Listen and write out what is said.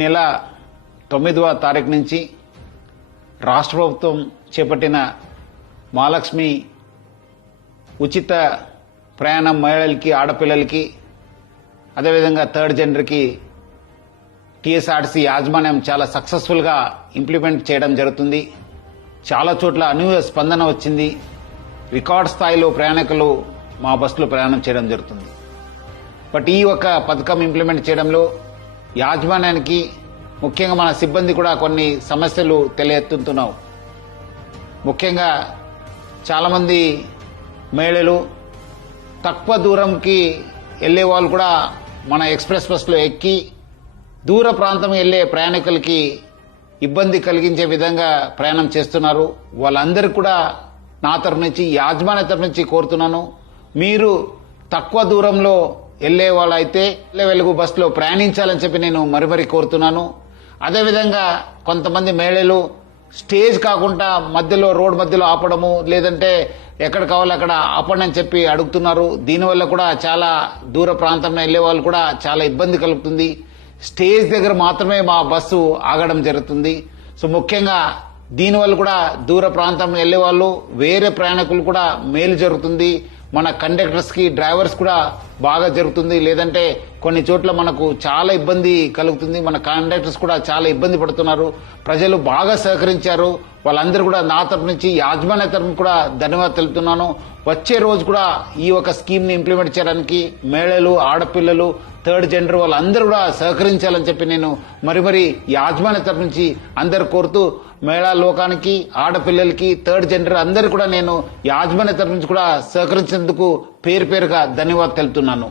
నెల 9వ తారీఖు నుంచి రాష్ట్ర ప్రభుత్వం చేపట్టిన మహాలక్ష్మి ఉచిత ప్రయాణం మహిళలకి, ఆడపిల్లలకి, అదేవిధంగా థర్డ్ జెండర్కి టీఎస్ఆర్టీసీ యాజమాన్యం చాలా సక్సెస్ఫుల్గా ఇంప్లిమెంట్ చేయడం జరుగుతుంది. చాలా చోట్ల అనూహ్య స్పందన వచ్చింది. రికార్డ్ స్థాయిలో ప్రయాణికులు మా బస్సులో ప్రయాణం చేయడం జరుగుతుంది. బట్ ఈ ఒక పథకం ఇంప్లిమెంట్ చేయడంలో యాజమాన్యానికి, ముఖ్యంగా మన సిబ్బంది కూడా కొన్ని సమస్యలు తెలియెత్తుతున్నావు. ముఖ్యంగా చాలామంది మహిళలు తక్కువ దూరంకి వెళ్లే వాళ్ళు కూడా మన ఎక్స్ప్రెస్ బస్సులో ఎక్కి దూర ప్రాంతం వెళ్లే ప్రయాణికులకి ఇబ్బంది కలిగించే విధంగా ప్రయాణం చేస్తున్నారు. వాళ్ళందరూ కూడా నా తరఫు నుంచి, యాజమాన్య తరఫు నుంచి కోరుతున్నాను, మీరు తక్కువ దూరంలో వెళ్లే వాళ్ళైతే వెలుగు బస్సులో ప్రయాణించాలని చెప్పి నేను మరీ కోరుతున్నాను. అదేవిధంగా కొంతమంది మహిళలు స్టేజ్ కాకుండా మధ్యలో, రోడ్ మధ్యలో ఆపడము, లేదంటే ఎక్కడ కావాలో అక్కడ ఆపండి అని చెప్పి అడుగుతున్నారు. దీనివల్ల కూడా చాలా దూర ప్రాంతంలో వెళ్లే వాళ్ళు కూడా చాలా ఇబ్బంది కలుగుతుంది. స్టేజ్ దగ్గర మాత్రమే మా బస్సు ఆగడం జరుగుతుంది. సో ముఖ్యంగా దీనివల్ల కూడా దూర ప్రాంతంలో వెళ్లే వాళ్ళు, వేరే ప్రయాణికులు కూడా మేలు జరుగుతుంది. మన కండక్టర్స్ కి, డ్రైవర్స్ కూడా బాగా జరుగుతుంది. లేదంటే కొన్ని చోట్ల మనకు చాలా ఇబ్బంది కలుగుతుంది. మన కండక్టర్స్ కూడా చాలా ఇబ్బంది పడుతున్నారు. ప్రజలు బాగా సహకరించారు. వాళ్ళందరూ కూడా నా తరఫు నుంచి, యాజమాన్య తరఫు కూడా ధన్యవాదాలు తెలుపుతున్నాను. వచ్చే రోజు కూడా ఈ ఒక స్కీమ్ ని ఇంప్లిమెంట్ చేయడానికి మహిళలు, ఆడపిల్లలు, థర్డ్ జెండర్ వాళ్ళందరూ కూడా సహకరించాలని చెప్పి నేను మరీ యాజమాన్య తరఫు నుంచి అందరు కోరుతూ, మహిళా లోకానికి, ఆడపిల్లలకి, థర్డ్ జెండర్ అందరూ కూడా నేను యాజమాన్య తరఫు నుంచి కూడా సహకరించేందుకు పేరుగా ధన్యవాదాలు తెలుపుతున్నాను.